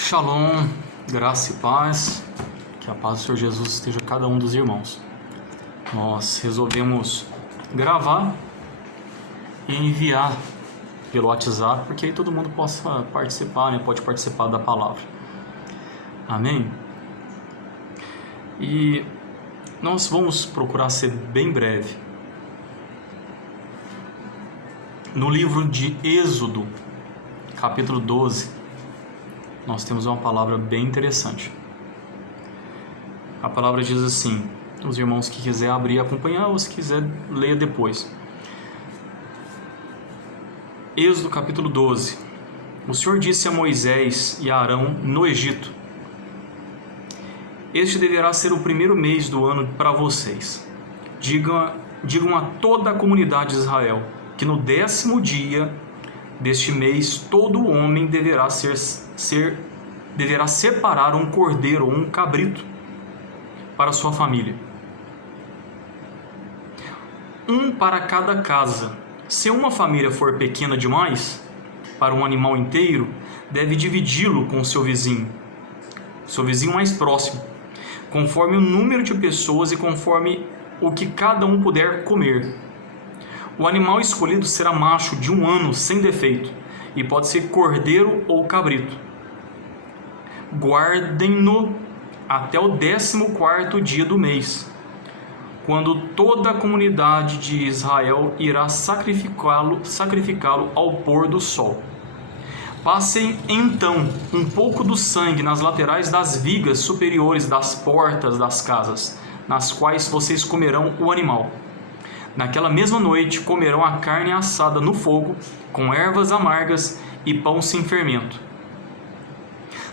Shalom, graça e paz, que a paz do Senhor Jesus esteja cada um dos irmãos. Nós resolvemos gravar e enviar pelo WhatsApp, porque aí todo mundo possa participar, né? Pode participar da palavra. Amém? E nós vamos procurar ser bem breve. No livro de Êxodo, capítulo 12, nós temos uma palavra bem interessante. A palavra diz assim, os irmãos que quiser abrir e acompanhar, ou se quiser, leia depois. Êxodo capítulo 12. O Senhor disse a Moisés e a Arão no Egito: Este deverá ser o primeiro mês do ano para vocês. Digam a toda a comunidade de Israel que no 10º dia deste mês todo homem deverá separar um cordeiro ou um cabrito para sua família, um para cada casa. Se uma família for pequena demais para um animal inteiro, deve dividi-lo com seu vizinho mais próximo, conforme o número de pessoas e conforme o que cada um puder comer. O animal escolhido será macho de 1 ano sem defeito, e pode ser cordeiro ou cabrito. Guardem-no até o 14º dia do mês, quando toda a comunidade de Israel irá sacrificá-lo ao pôr do sol. Passem então um pouco do sangue nas laterais das vigas superiores das portas das casas, nas quais vocês comerão o animal. Naquela mesma noite comerão a carne assada no fogo, com ervas amargas e pão sem fermento.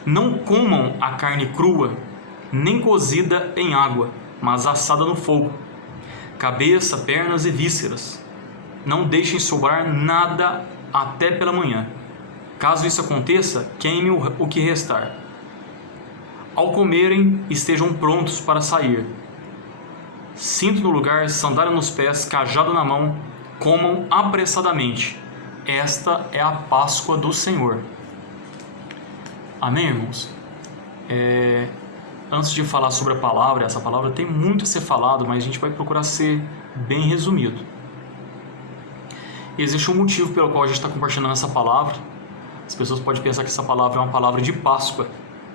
Não comam a carne crua, nem cozida em água, mas assada no fogo, cabeça, pernas e vísceras. Não deixem sobrar nada até pela manhã. Caso isso aconteça, queime o que restar. Ao comerem, estejam prontos para sair. Cinto no lugar, sandália nos pés, cajado na mão, comam apressadamente. Esta é a Páscoa do Senhor. Amém, irmãos? Antes de falar sobre a palavra, essa palavra tem muito a ser falado, mas a gente vai procurar ser bem resumido. E existe um motivo pelo qual a gente está compartilhando essa palavra. As pessoas podem pensar que essa palavra é uma palavra de Páscoa,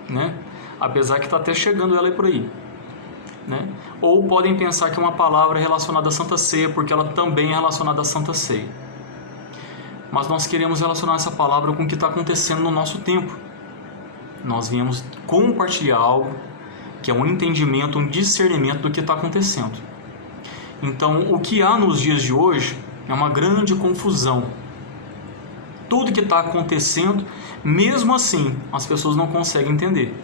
né? Apesar que está até chegando ela aí por aí, né? Ou podem pensar que é uma palavra relacionada à Santa Ceia, porque ela também é relacionada à Santa Ceia. Mas nós queremos relacionar essa palavra com o que está acontecendo no nosso tempo. Nós viemos compartilhar algo que é um entendimento, um discernimento do que está acontecendo. Então, o que há nos dias de hoje é uma grande confusão. Tudo que está acontecendo, mesmo assim, as pessoas não conseguem entender.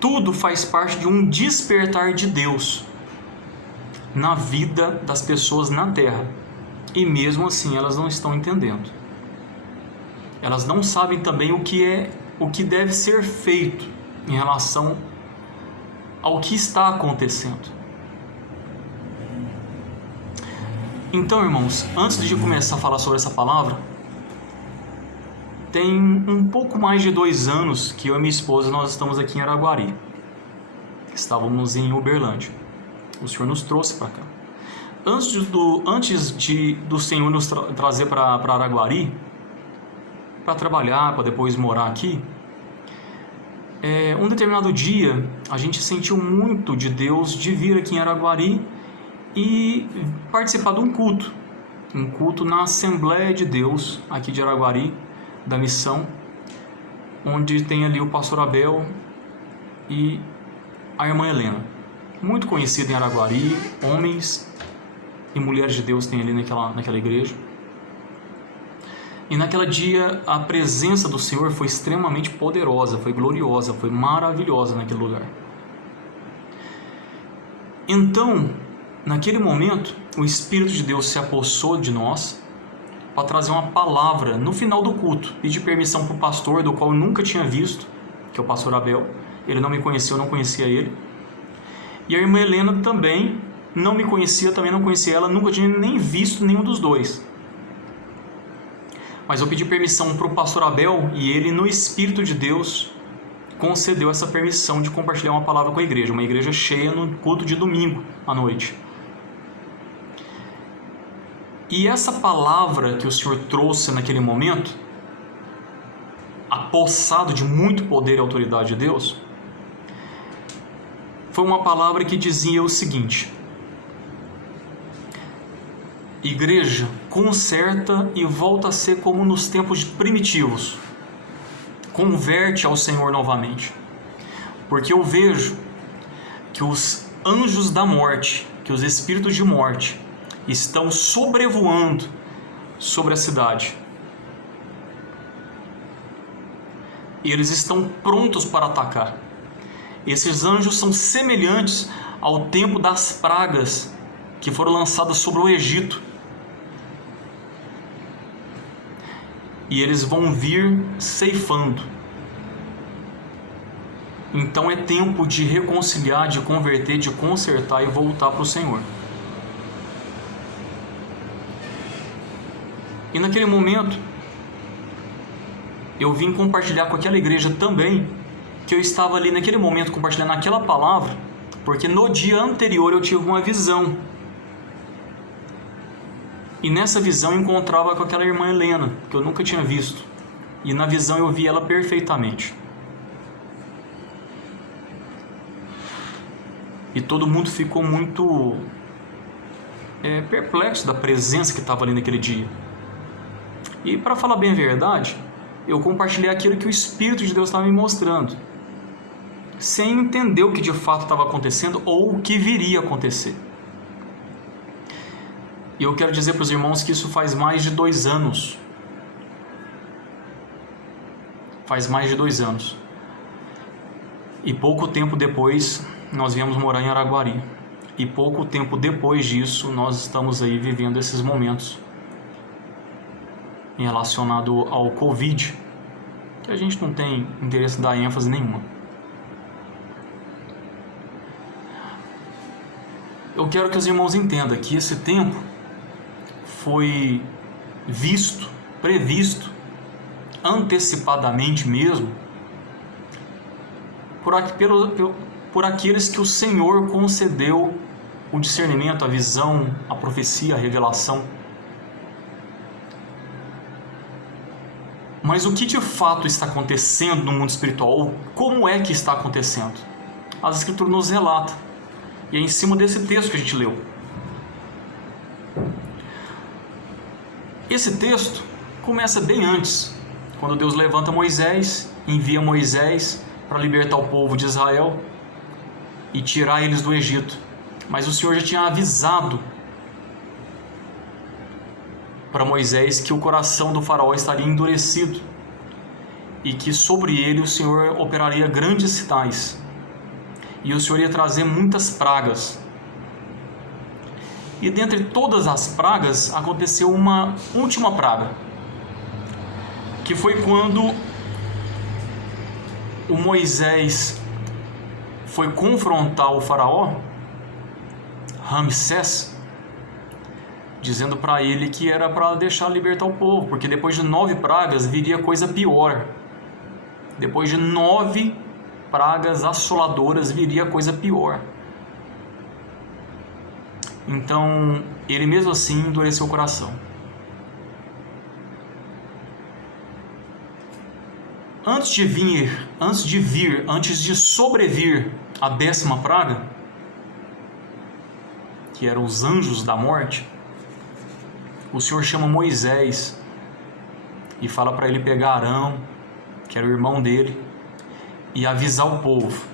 Tudo faz parte de um despertar de Deus na vida das pessoas na Terra. E mesmo assim elas não estão entendendo. Elas não sabem também o que deve ser feito em relação ao que está acontecendo. Então, irmãos, antes de começar a falar sobre essa palavra, tem um pouco mais de 2 anos que eu e minha esposa nós estamos aqui em Araguari. Estávamos em Uberlândia. O Senhor nos trouxe para cá. Antes do Senhor nos trazer para Araguari, para trabalhar, para depois morar aqui, um determinado dia a gente sentiu muito de Deus de vir aqui em Araguari e participar de um culto na Assembleia de Deus aqui de Araguari, da missão, onde tem ali o pastor Abel e a irmã Helena, muito conhecida em Araguari. Homens e mulheres de Deus tem ali naquela igreja. E naquele dia a presença do Senhor foi extremamente poderosa, foi gloriosa, foi maravilhosa naquele lugar. Então, naquele momento, o Espírito de Deus se apossou de nós para trazer uma palavra no final do culto. Pedi permissão para o pastor, do qual eu nunca tinha visto, que é o pastor Abel. Ele não me conhecia, eu não conhecia ele. E a irmã Helena também não me conhecia, também não conhecia ela, nunca tinha nem visto nenhum dos dois. Mas eu pedi permissão para o pastor Abel e ele, no Espírito de Deus, concedeu essa permissão de compartilhar uma palavra com a igreja, uma igreja cheia no culto de domingo à noite. E essa palavra que o Senhor trouxe naquele momento, apossado de muito poder e autoridade de Deus, foi uma palavra que dizia o seguinte: igreja, conserta e volta a ser como nos tempos primitivos. Converte ao Senhor novamente. Porque eu vejo que os anjos da morte, que os espíritos de morte, estão sobrevoando sobre a cidade. E eles estão prontos para atacar. Esses anjos são semelhantes ao tempo das pragas que foram lançadas sobre o Egito. E eles vão vir ceifando. Então é tempo de reconciliar, de converter, de consertar e voltar para o Senhor. E naquele momento, eu vim compartilhar com aquela igreja também, que eu estava ali naquele momento compartilhando aquela palavra, porque no dia anterior eu tive uma visão. E nessa visão eu encontrava com aquela irmã Helena, que eu nunca tinha visto. E na visão eu vi ela perfeitamente. E todo mundo ficou muito perplexo da presença que estava ali naquele dia. E para falar bem a verdade, eu compartilhei aquilo que o Espírito de Deus estava me mostrando, sem entender o que de fato estava acontecendo ou o que viria a acontecer. E eu quero dizer para os irmãos que isso faz mais de 2 anos. Faz mais de 2 anos. E pouco tempo depois, nós viemos morar em Araguari. E pouco tempo depois disso, nós estamos aí vivendo esses momentos em relacionado ao Covid, que a gente não tem interesse em dar ênfase nenhuma. Eu quero que os irmãos entendam que esse tempo foi visto, previsto, antecipadamente mesmo, por aqueles que o Senhor concedeu o discernimento, a visão, a profecia, a revelação. Mas o que de fato está acontecendo no mundo espiritual? Ou como é que está acontecendo? As Escrituras nos relatam. E é em cima desse texto que a gente leu. Esse texto começa bem antes, quando Deus levanta Moisés, envia Moisés para libertar o povo de Israel e tirar eles do Egito. Mas o Senhor já tinha avisado para Moisés que o coração do faraó estaria endurecido e que sobre ele o Senhor operaria grandes sinais e o Senhor ia trazer muitas pragas. E dentre todas as pragas aconteceu uma última praga, que foi quando o Moisés foi confrontar o faraó Ramsés, dizendo para ele que era para deixar libertar o povo, porque depois de 9 pragas viria coisa pior. Depois de 9 pragas assoladoras viria coisa pior. Então, ele mesmo assim endureceu o coração. Antes de sobrevir a 10ª praga, que eram os anjos da morte, o Senhor chama Moisés e fala para ele pegar Arão, que era o irmão dele, e avisar o povo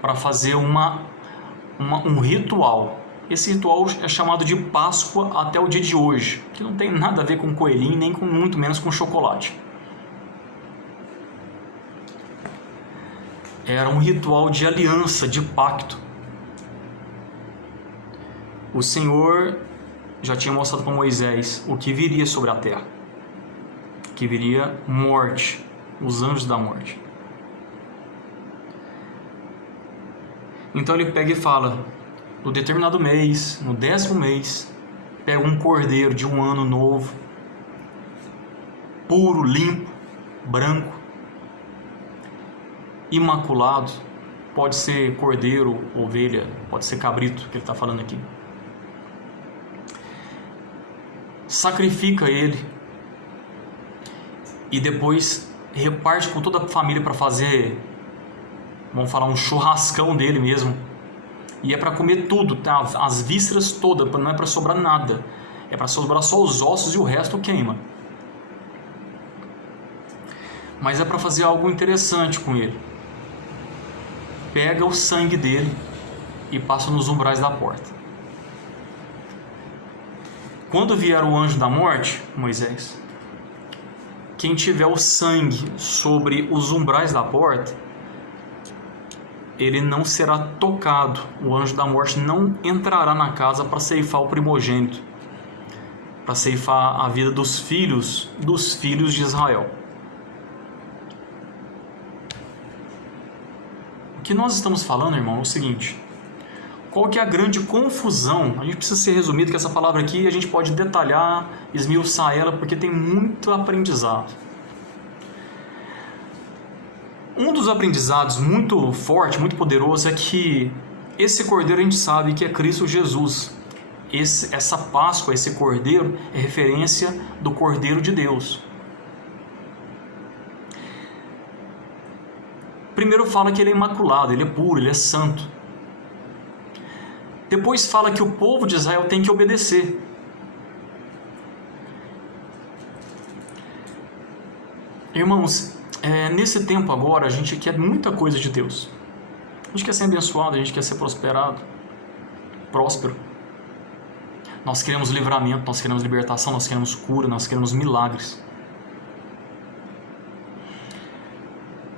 para fazer um ritual. Esse ritual é chamado de Páscoa até o dia de hoje, que não tem nada a ver com coelhinho, nem com muito menos com chocolate. Era um ritual de aliança, de pacto. O Senhor já tinha mostrado para Moisés o que viria sobre a terra, que viria morte, os anjos da morte. Então ele pega e fala: no determinado mês, no 10º mês, pega um cordeiro de 1 ano novo puro, limpo, branco, imaculado. Pode ser cordeiro, ovelha, pode ser cabrito, que ele está falando aqui. Sacrifica ele e depois reparte com toda a família para fazer, vamos falar, um churrascão dele mesmo. E é para comer tudo, tá? As vísceras todas, não é para sobrar nada. É para sobrar só os ossos e o resto queima. Mas é para fazer algo interessante com ele. Pega o sangue dele e passa nos umbrais da porta. Quando vier o anjo da morte, Moisés, quem tiver o sangue sobre os umbrais da porta, ele não será tocado. O anjo da morte não entrará na casa para ceifar o primogênito, para ceifar a vida dos filhos de Israel. O que nós estamos falando, irmão, é o seguinte: qual que é a grande confusão? A gente precisa ser resumido, que essa palavra aqui a gente pode detalhar, esmiuçar ela, porque tem muito aprendizado. Um dos aprendizados muito forte, muito poderoso, é que esse cordeiro a gente sabe que é Cristo Jesus. Essa Páscoa, esse cordeiro, é referência do Cordeiro de Deus. Primeiro fala que ele é imaculado, ele é puro, ele é santo. Depois fala que o povo de Israel tem que obedecer. Irmãos, nesse tempo agora a gente quer muita coisa de Deus. A gente quer ser abençoado, a gente quer ser prosperado, próspero. Nós queremos livramento, nós queremos libertação, nós queremos cura, nós queremos milagres.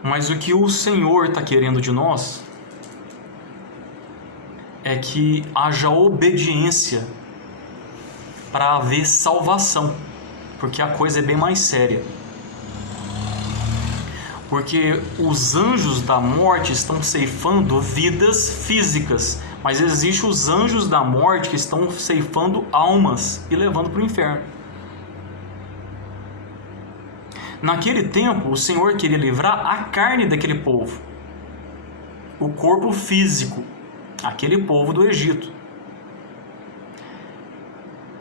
Mas o que o Senhor está querendo de nós é que haja obediência para haver salvação, porque a coisa é bem mais séria. Porque os anjos da morte estão ceifando vidas físicas, mas existem os anjos da morte que estão ceifando almas e levando para o inferno. Naquele tempo, o Senhor queria livrar a carne daquele povo, o corpo físico, aquele povo do Egito,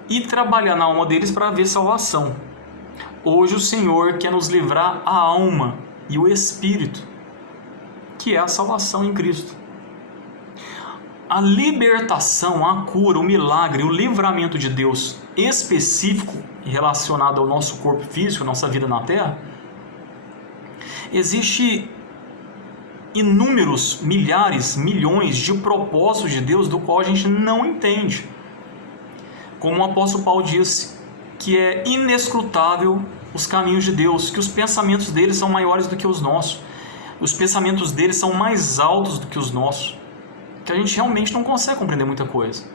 e trabalhar na alma deles para haver salvação. Hoje o Senhor quer nos livrar a alma e o espírito, que é a salvação em Cristo. A libertação, a cura, o milagre, o livramento de Deus específico relacionado ao nosso corpo físico, à nossa vida na Terra, existe inúmeros, milhares, milhões de propósitos de Deus do qual a gente não entende. Como o apóstolo Paulo disse, que é inescrutável os caminhos de Deus, que os pensamentos dele são maiores do que os nossos, os pensamentos dele são mais altos do que os nossos, que a gente realmente não consegue compreender muita coisa.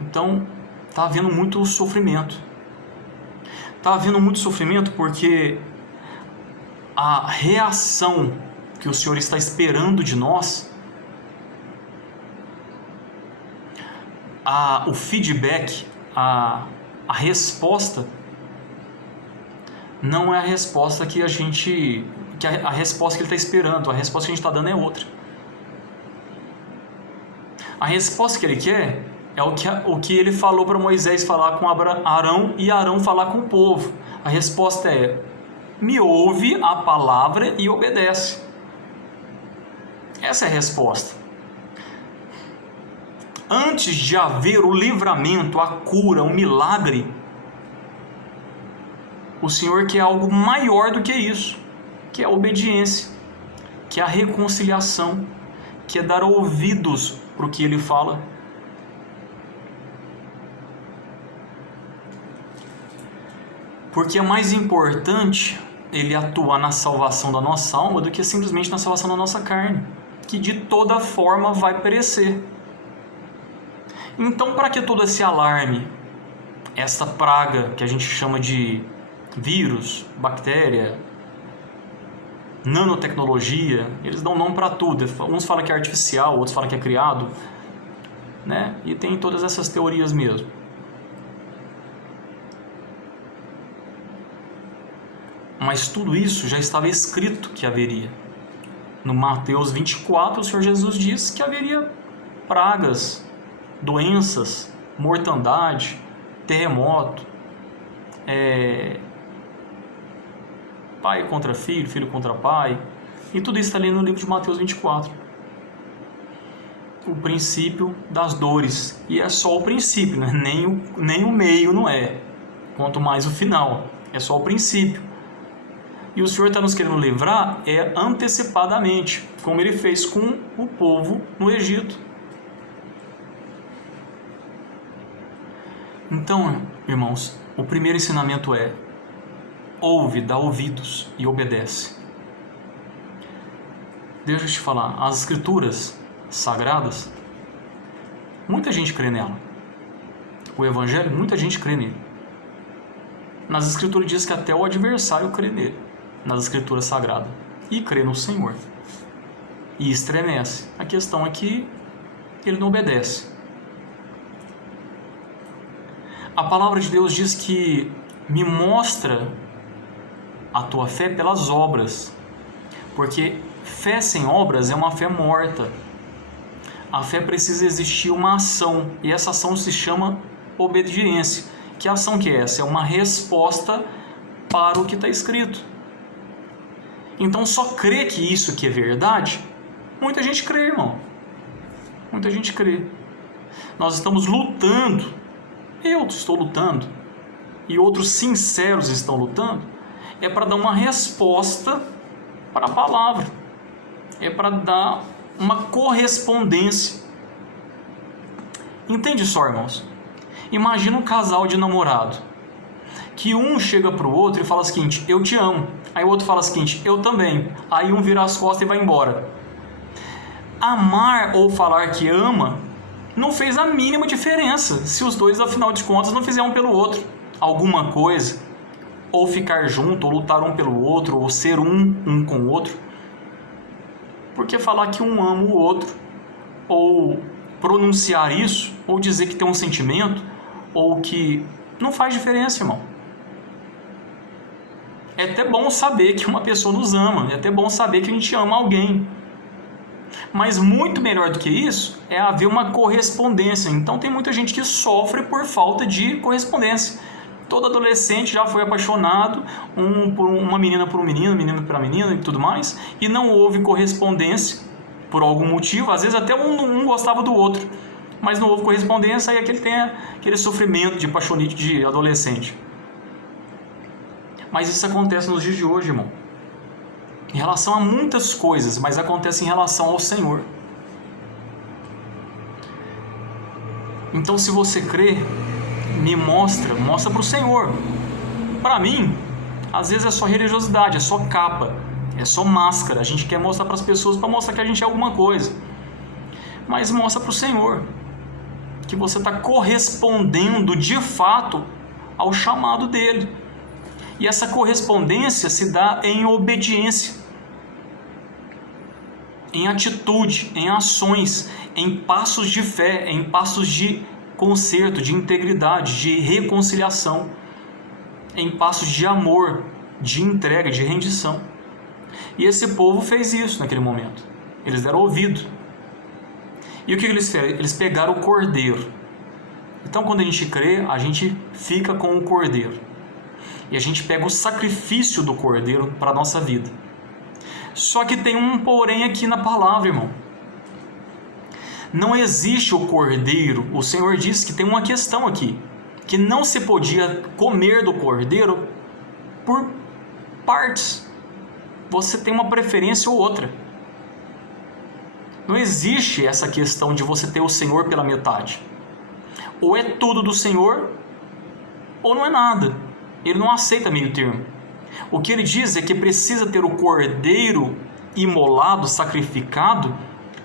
Então, está havendo muito sofrimento. Está havendo muito sofrimento porque a reação que o Senhor está esperando de nós, o feedback, a resposta, não é a resposta que a resposta que ele está esperando. A resposta que a gente está dando é outra. A resposta que ele quer é o que ele falou para Moisés falar com Arão e Arão falar com o povo. A resposta é: me ouve a palavra e obedece. Essa é a resposta. Antes de haver o livramento, a cura, o milagre, o Senhor quer algo maior do que isso, que é a obediência, que é a reconciliação, que é dar ouvidos para o que Ele fala. Porque é mais importante Ele atuar na salvação da nossa alma do que simplesmente na salvação da nossa carne, que de toda forma vai perecer. Então, para que todo esse alarme, essa praga que a gente chama de vírus, bactéria, nanotecnologia, eles dão nome para tudo. Uns falam que é artificial, outros falam que é criado, né? E tem todas essas teorias mesmo. Mas tudo isso já estava escrito que haveria. No Mateus 24, o Senhor Jesus disse que haveria pragas, doenças, mortandade, terremoto, pai contra filho, filho contra pai, e tudo isso está ali no livro de Mateus 24. O princípio das dores, e é só o princípio, né? nem o meio não é, quanto mais o final, é só o princípio. E o Senhor está nos querendo livrar antecipadamente, como Ele fez com o povo no Egito. Então, irmãos, o primeiro ensinamento é: ouve, dá ouvidos e obedece. Deixa eu te falar, as Escrituras sagradas, muita gente crê nela. O Evangelho, muita gente crê nele. Nas Escrituras diz que até o adversário crê nele, nas Escrituras sagradas, e crê no Senhor, e estremece. A questão é que ele não obedece. A palavra de Deus diz que me mostra a tua fé pelas obras, porque fé sem obras é uma fé morta. A fé precisa existir uma ação, e essa ação se chama obediência. Que ação que é essa? É uma resposta para o que está escrito. Então só crê que isso aqui é verdade? Muita gente crê, irmão. Muita gente crê. Nós estamos lutando, eu estou lutando, e outros sinceros estão lutando, é para dar uma resposta para a palavra. É para dar uma correspondência. Entende só, irmãos? Imagina um casal de namorado, que um chega para o outro e fala o seguinte: eu te amo. Aí o outro fala o seguinte: eu também. Aí um vira as costas e vai embora. Amar ou falar que ama não fez a mínima diferença se os dois, afinal de contas, não fizeram um pelo outro alguma coisa, ou ficar junto, ou lutar um pelo outro, ou ser um com o outro. Porque falar que um ama o outro, ou pronunciar isso, ou dizer que tem um sentimento, ou que não faz diferença, irmão. É até bom saber que uma pessoa nos ama, é até bom saber que a gente ama alguém. Mas muito melhor do que isso é haver uma correspondência. Então tem muita gente que sofre por falta de correspondência. Todo adolescente já foi apaixonado, por uma menina por um menino, menino por uma menina e tudo mais, e não houve correspondência por algum motivo. Às vezes até um gostava do outro, mas não houve correspondência, aí aquele tem aquele sofrimento de apaixonite de adolescente. Mas isso acontece nos dias de hoje, irmão. Em relação a muitas coisas, mas acontece em relação ao Senhor. Então, se você crê, mostra para o Senhor. Para mim, às vezes é só religiosidade, é só capa, é só máscara. A gente quer mostrar para as pessoas para mostrar que a gente é alguma coisa. Mas mostra para o Senhor que você está correspondendo de fato ao chamado dele. E essa correspondência se dá em obediência, em atitude, em ações, em passos de fé, em passos de conserto, de integridade, de reconciliação, em passos de amor, de entrega, de rendição. E esse povo fez isso naquele momento. Eles deram ouvido. E o que eles fizeram? Eles pegaram o cordeiro. Então, quando a gente crê, a gente fica com o cordeiro. E a gente pega o sacrifício do cordeiro para a nossa vida. Só que tem um porém aqui na palavra, irmão. Não existe o cordeiro. O Senhor disse que tem uma questão aqui, que não se podia comer do cordeiro por partes. Você tem uma preferência ou outra. Não existe essa questão de você ter o Senhor pela metade. Ou é tudo do Senhor, ou não é nada. Ele não aceita meio termo. O que ele diz é que precisa ter o cordeiro imolado, sacrificado,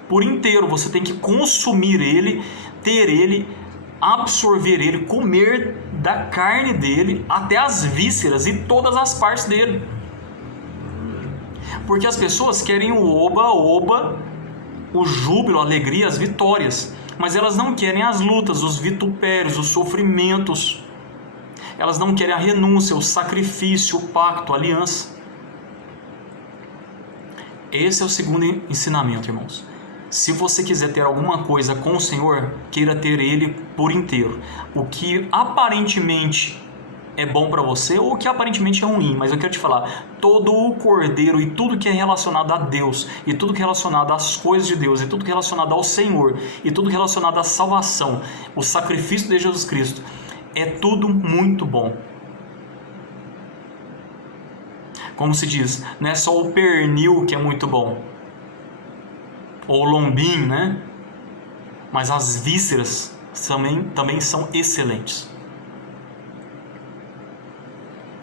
por inteiro. Você tem que consumir ele, ter ele, absorver ele, comer da carne dele, até as vísceras e todas as partes dele. Porque as pessoas querem o oba-oba, o júbilo, a alegria, as vitórias, mas elas não querem as lutas, os vitupérios, os sofrimentos. Elas não querem a renúncia, o sacrifício, o pacto, a aliança. Esse é o segundo ensinamento, irmãos. Se você quiser ter alguma coisa com o Senhor, queira ter Ele por inteiro. O que aparentemente é bom para você ou o que aparentemente é ruim, mas eu quero te falar, todo o cordeiro e tudo que é relacionado a Deus, e tudo que é relacionado às coisas de Deus, e tudo que é relacionado ao Senhor, e tudo que é relacionado à salvação, o sacrifício de Jesus Cristo, é tudo muito bom. Como se diz, não é só o pernil que é muito bom, ou o lombinho, né? Mas as vísceras também são excelentes.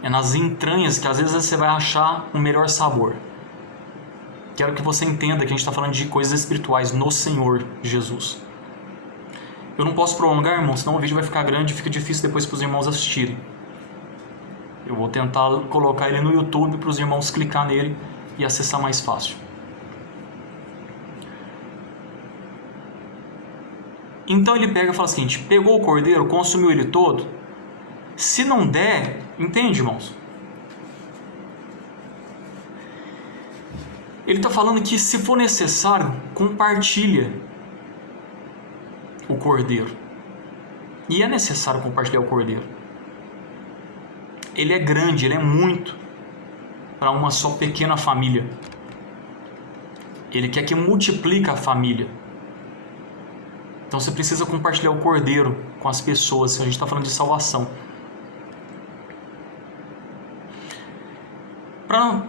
É nas entranhas que às vezes você vai achar um melhor sabor. Quero que você entenda que a gente está falando de coisas espirituais no Senhor Jesus. Eu não posso prolongar, irmão, senão o vídeo vai ficar grande e fica difícil depois para os irmãos assistirem. Eu vou tentar colocar ele no YouTube para os irmãos clicar nele e acessar mais fácil. Então ele pega e fala o seguinte: pegou o cordeiro, consumiu ele todo. Se não der, entende, irmãos? Ele está falando que se for necessário, compartilha o cordeiro. E é necessário compartilhar o cordeiro. Ele é grande, ele é muito para uma só pequena família. Ele quer que multiplique a família. Então você precisa compartilhar o cordeiro com as pessoas. A gente está falando de salvação.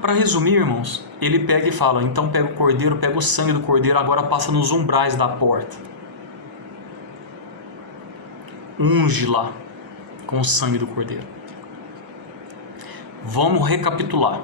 Para resumir, irmãos, ele pega e fala: então pega o cordeiro, pega o sangue do cordeiro, agora passa nos umbrais da porta. Unge lá com o sangue do cordeiro. Vamos recapitular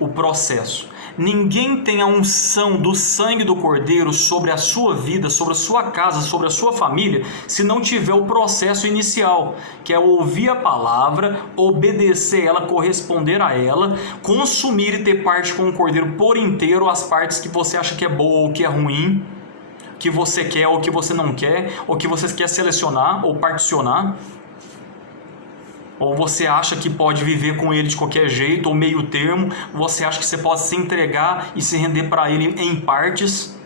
o processo. Ninguém tem a unção do sangue do cordeiro sobre a sua vida, sobre a sua casa, sobre a sua família, se não tiver o processo inicial, que é ouvir a palavra, obedecer ela, corresponder a ela, consumir e ter parte com o cordeiro por inteiro, as partes que você acha que é boa ou que é ruim, que você quer ou que você não quer, ou que você quer selecionar ou particionar. Ou você acha que pode viver com ele de qualquer jeito, ou meio termo, você acha que você pode se entregar e se render para ele em partes.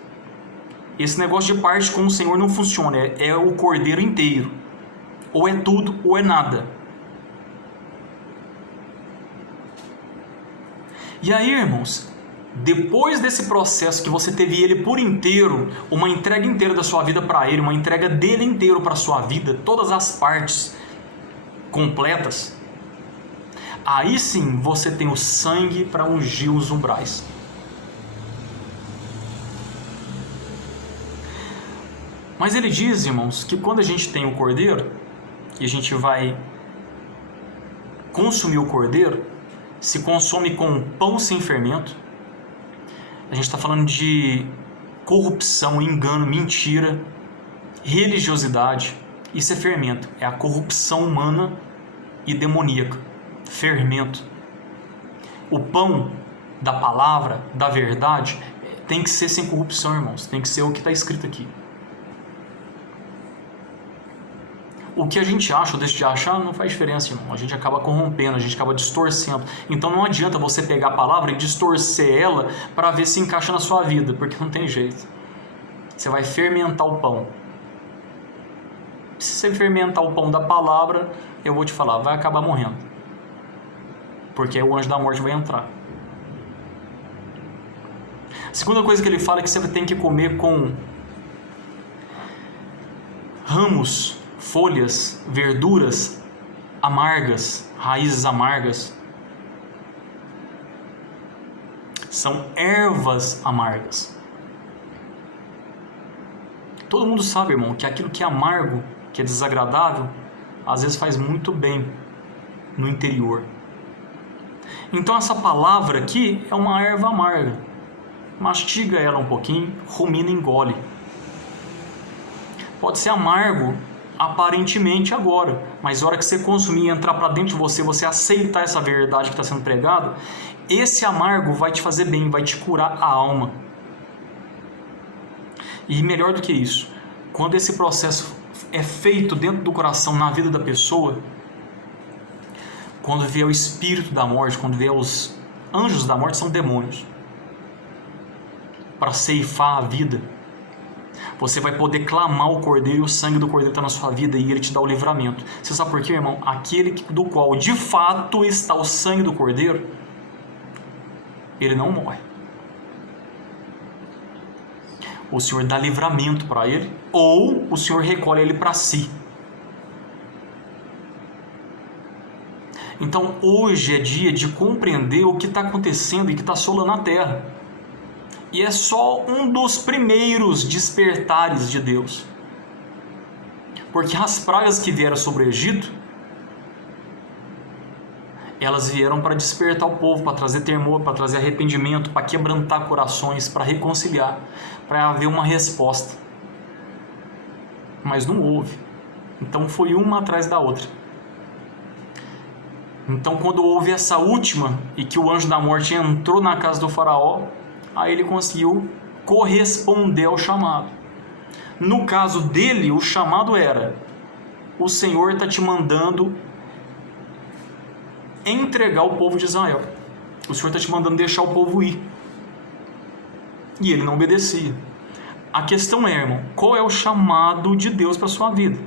Esse negócio de parte com o Senhor não funciona, é o cordeiro inteiro. Ou é tudo, ou é nada. E aí, irmãos, depois desse processo que você teve ele por inteiro, uma entrega inteira da sua vida para ele, uma entrega dele inteiro para a sua vida, todas as partes completas, aí sim você tem o sangue para ungir os umbrais. Mas ele diz, irmãos, que quando a gente tem o cordeiro e a gente vai consumir o cordeiro, se consome com pão sem fermento. A gente está falando de corrupção, engano, mentira, religiosidade. Isso é fermento, é a corrupção humana e demoníaca, fermento. O pão da palavra, da verdade, tem que ser sem corrupção, irmãos, tem que ser o que está escrito aqui. O que a gente acha ou deixa de achar não faz diferença, irmão. A gente acaba corrompendo, a gente acaba distorcendo. Então não adianta você pegar a palavra e distorcer ela para ver se encaixa na sua vida, porque não tem jeito. Você vai fermentar o pão. Se você fermentar o pão da palavra, eu vou te falar, vai acabar morrendo. Porque o anjo da morte vai entrar. A segunda coisa que ele fala é que você tem que comer com ramos, folhas, verduras amargas, raízes amargas. São ervas amargas. Todo mundo sabe, irmão, que aquilo que é amargo, que é desagradável, às vezes faz muito bem no interior. Então essa palavra aqui é uma erva amarga. Mastiga ela um pouquinho, rumina e engole. Pode ser amargo aparentemente agora, mas a hora que você consumir e entrar para dentro de você, você aceitar essa verdade que está sendo pregada, esse amargo vai te fazer bem, vai te curar a alma. E melhor do que isso, quando esse processo é feito dentro do coração, na vida da pessoa, quando vier o espírito da morte, quando vier os anjos da morte, são demônios, para ceifar a vida, você vai poder clamar o Cordeiro e o sangue do Cordeiro está na sua vida e ele te dá o livramento. Você sabe por quê, irmão? Aquele do qual de fato está o sangue do Cordeiro, ele não morre. O Senhor dá livramento para ele, ou o Senhor recolhe ele para si. Então hoje é dia de compreender o que está acontecendo e que está assolando a terra. E é só um dos primeiros despertares de Deus. Porque as pragas que vieram sobre o Egito, elas vieram para despertar o povo, para trazer temor, para trazer arrependimento, para quebrantar corações, para reconciliar, para haver uma resposta. Mas não houve. Então foi uma atrás da outra. Então quando houve essa última, e que o anjo da morte entrou na casa do faraó, aí ele conseguiu corresponder ao chamado. No caso dele, o chamado era: o Senhor está te mandando entregar o povo de Israel. O Senhor está te mandando deixar o povo ir. E ele não obedecia. A questão é, irmão, qual é o chamado de Deus para a sua vida?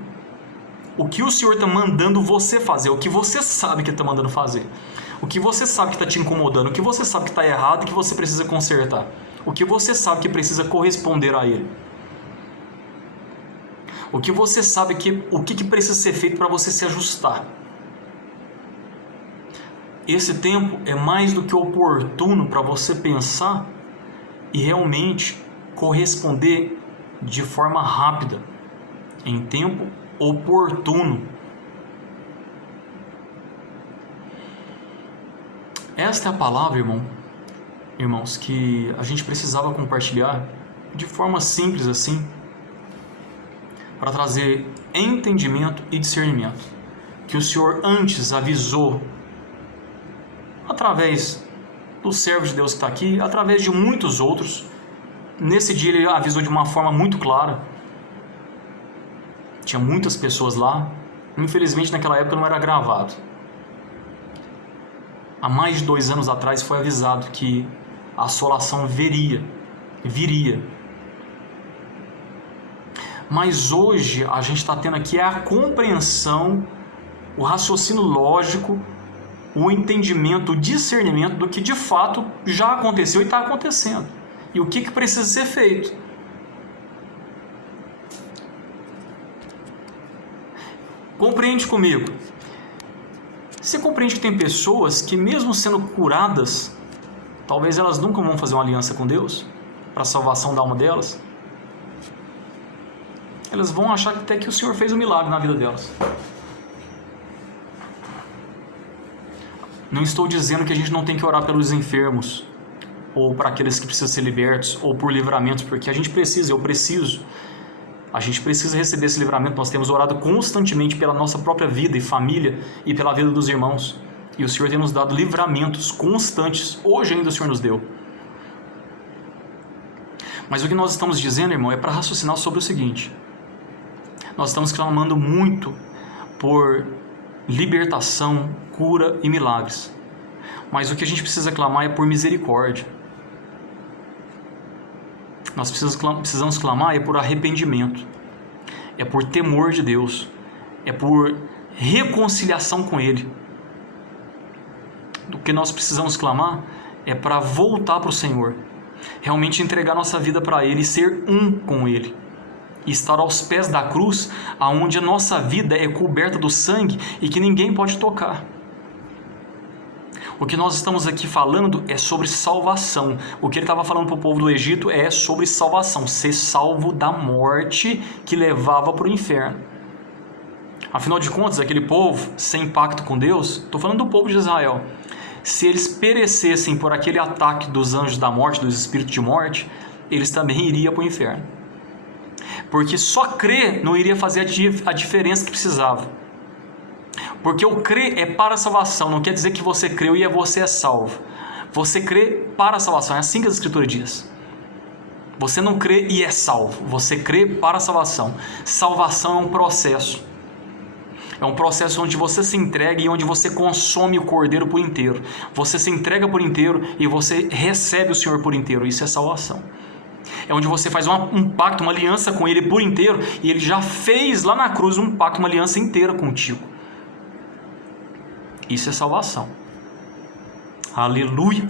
O que o Senhor está mandando você fazer? O que você sabe que Ele está mandando fazer? O que você sabe que está te incomodando? O que você sabe que está errado e que você precisa consertar? O que você sabe que precisa corresponder a Ele? O que você sabe o que precisa ser feito para você se ajustar? Esse tempo é mais do que oportuno para você pensar e realmente corresponder de forma rápida, em tempo oportuno. Esta é a palavra, irmãos, que a gente precisava compartilhar de forma simples assim, para trazer entendimento e discernimento, que o Senhor antes avisou através do servo de Deus que está aqui, através de muitos outros. Nesse dia ele avisou de uma forma muito clara. Tinha muitas pessoas lá. Infelizmente naquela época não era gravado. Há mais de 2 anos atrás foi avisado que a assolação viria. Mas hoje a gente está tendo aqui a compreensão, o raciocínio lógico, o entendimento, o discernimento do que de fato já aconteceu e está acontecendo. E o que precisa ser feito. Compreende comigo. Você compreende que tem pessoas que, mesmo sendo curadas, talvez elas nunca vão fazer uma aliança com Deus para a salvação da alma delas? Elas vão achar que até que o Senhor fez um milagre na vida delas. Não estou dizendo que a gente não tem que orar pelos enfermos, ou para aqueles que precisam ser libertos, ou por livramentos, porque a gente precisa, eu preciso. A gente precisa receber esse livramento. Nós temos orado constantemente pela nossa própria vida e família e pela vida dos irmãos. E o Senhor tem nos dado livramentos constantes. Hoje ainda o Senhor nos deu. Mas o que nós estamos dizendo, irmão, é para raciocinar sobre o seguinte. Nós estamos clamando muito por libertação, cura e milagres. Mas o que a gente precisa clamar é por misericórdia. Nós precisamos clamar é por arrependimento, é por temor de Deus, é por reconciliação com Ele. O que nós precisamos clamar é para voltar para o Senhor, realmente entregar nossa vida para Ele e ser um com Ele. E estar aos pés da cruz, aonde a nossa vida é coberta do sangue e que ninguém pode tocar. O que nós estamos aqui falando é sobre salvação. O que ele estava falando para o povo do Egito é sobre salvação. Ser salvo da morte que levava para o inferno. Afinal de contas, aquele povo sem pacto com Deus, estou falando do povo de Israel, se eles perecessem por aquele ataque dos anjos da morte, dos espíritos de morte, eles também iriam para o inferno. Porque só crer não iria fazer a diferença que precisava. Porque o crer é para a salvação, não quer dizer que você creu e você é salvo. Você crê para a salvação, é assim que a Escritura diz. Você não crê e é salvo, você crê para a salvação. Salvação é um processo. É um processo onde você se entrega e onde você consome o Cordeiro por inteiro. Você se entrega por inteiro e você recebe o Senhor por inteiro. Isso é salvação. É onde você faz um pacto, uma aliança com Ele por inteiro, e Ele já fez lá na cruz um pacto, uma aliança inteira contigo. Isso é salvação. Aleluia.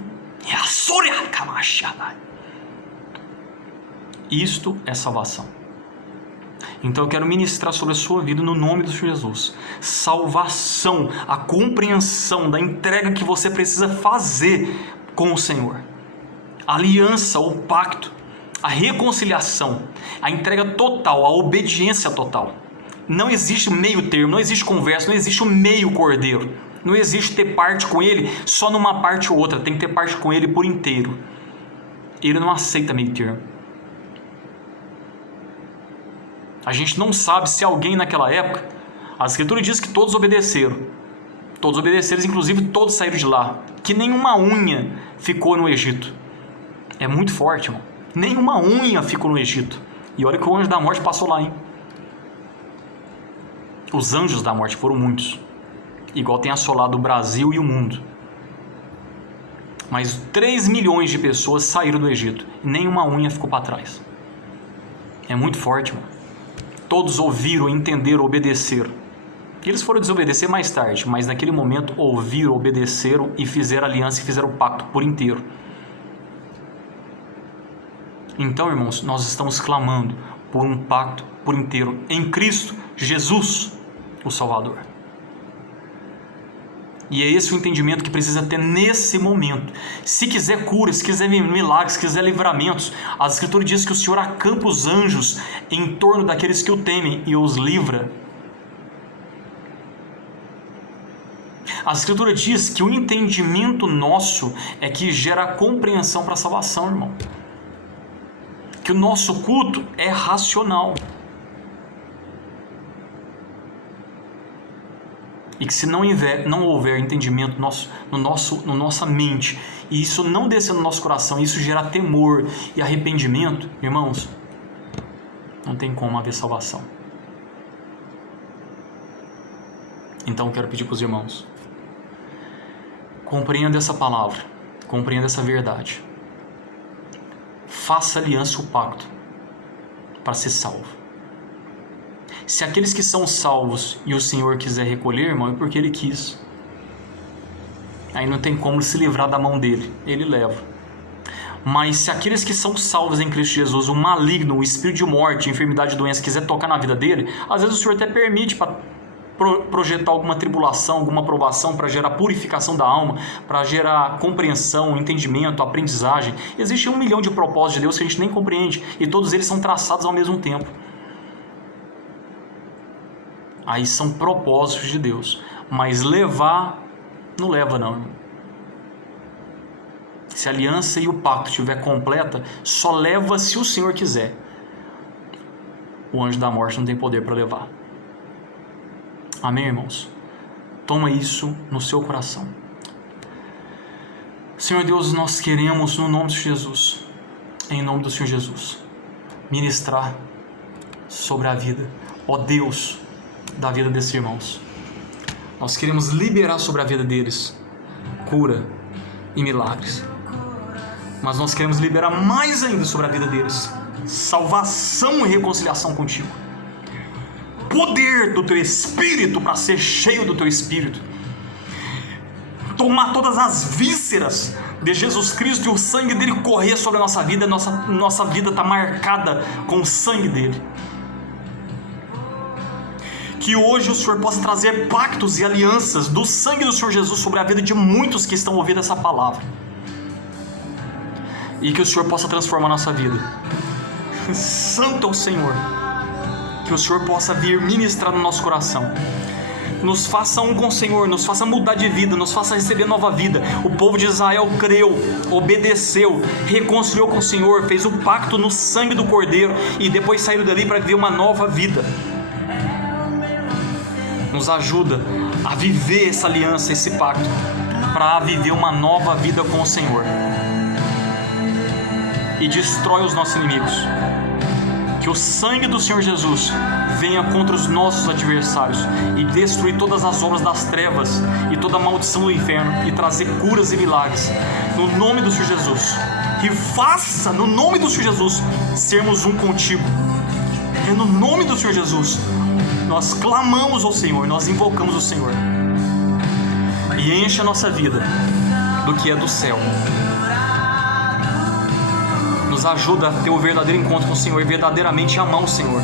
Isto é salvação. Então eu quero ministrar sobre a sua vida no nome do Senhor Jesus. Salvação, a compreensão da entrega que você precisa fazer com o Senhor. A aliança, o pacto, a reconciliação, a entrega total, a obediência total. Não existe meio termo, não existe conversa, não existe o meio cordeiro. Não existe ter parte com Ele só numa parte ou outra, tem que ter parte com Ele por inteiro. Ele não aceita meio termo. A gente não sabe se alguém naquela época, a Escritura diz que todos obedeceram. Todos obedeceram, inclusive todos saíram de lá. Que nenhuma unha ficou no Egito. É muito forte, irmão. Nenhuma unha ficou no Egito. E olha que o anjo da morte passou lá, hein? Os anjos da morte foram muitos. Igual tem assolado o Brasil e o mundo. Mas 3 milhões de pessoas saíram do Egito. E nenhuma unha ficou para trás. É muito forte, irmão. Todos ouviram, entenderam, obedeceram. Eles foram desobedecer mais tarde, mas naquele momento ouviram, obedeceram e fizeram aliança e fizeram o pacto por inteiro. Então, irmãos, nós estamos clamando por um pacto por inteiro em Cristo Jesus, o Salvador. E é esse o entendimento que precisa ter nesse momento. Se quiser cura, se quiser milagres, se quiser livramentos, a Escritura diz que o Senhor acampa os anjos em torno daqueles que o temem e os livra. A Escritura diz que o entendimento nosso é que gera compreensão para a salvação, irmão. Que o nosso culto é racional. E que se não houver entendimento no nossa mente, e isso não descer no nosso coração, isso gerar temor e arrependimento, irmãos, não tem como haver salvação. Então eu quero pedir para os irmãos, compreenda essa palavra, compreenda essa verdade. Faça aliança, o pacto, para ser salvo. Se aqueles que são salvos e o Senhor quiser recolher, irmão, é porque Ele quis. Aí não tem como se livrar da mão dele, Ele leva. Mas se aqueles que são salvos em Cristo Jesus, o maligno, o espírito de morte, enfermidade e doença, quiser tocar na vida dele, às vezes o Senhor até permite para projetar alguma tribulação, alguma provação, para gerar purificação da alma, para gerar compreensão, entendimento, aprendizagem. Existe 1 milhão de propósitos de Deus que a gente nem compreende, e todos eles são traçados ao mesmo tempo. Aí são propósitos de Deus. Mas levar, não leva não. Se a aliança e o pacto estiver completa, só leva se o Senhor quiser. O anjo da morte não tem poder para levar. Amém, irmãos? Toma isso no seu coração. Senhor Deus, nós queremos, no nome de Jesus, em nome do Senhor Jesus, ministrar sobre a vida, ó Deus, da vida desses irmãos. Nós queremos liberar sobre a vida deles cura e milagres, mas nós queremos liberar mais ainda sobre a vida deles salvação e reconciliação contigo, poder do teu Espírito, para ser cheio do teu Espírito, tomar todas as vísceras de Jesus Cristo e o sangue dele correr sobre a nossa vida. Nossa vida está marcada com o sangue dele. Que hoje o Senhor possa trazer pactos e alianças do sangue do Senhor Jesus sobre a vida de muitos que estão ouvindo essa palavra. E que o Senhor possa transformar a nossa vida. Santo é o Senhor. Que o Senhor possa vir ministrar no nosso coração. Nos faça um com o Senhor, nos faça mudar de vida, nos faça receber nova vida. O povo de Israel creu, obedeceu, reconciliou com o Senhor, fez o pacto no sangue do Cordeiro e depois saíram dali para viver uma nova vida. Nos ajuda a viver essa aliança, esse pacto, para viver uma nova vida com o Senhor. E destrói os nossos inimigos. Que o sangue do Senhor Jesus venha contra os nossos adversários e destruir todas as obras das trevas e toda a maldição do inferno e trazer curas e milagres no nome do Senhor Jesus. E faça, no nome do Senhor Jesus, sermos um contigo. É no nome do Senhor Jesus nós clamamos ao Senhor, nós invocamos o Senhor, e enche a nossa vida do que é do céu. Nos ajuda a ter o verdadeiro encontro com o Senhor e verdadeiramente amar o Senhor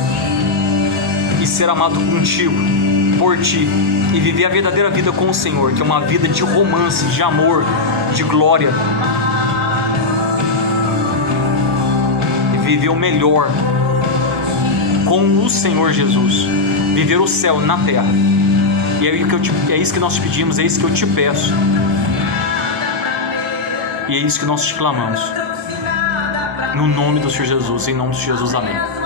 e ser amado contigo, por ti, e viver a verdadeira vida com o Senhor, que é uma vida de romance, de amor, de glória, e viver o melhor com o Senhor Jesus, viver o céu na terra. E é isso que nós te pedimos, é isso que eu te peço, e é isso que nós te clamamos, no nome do Senhor Jesus, em nome do Senhor Jesus, amém.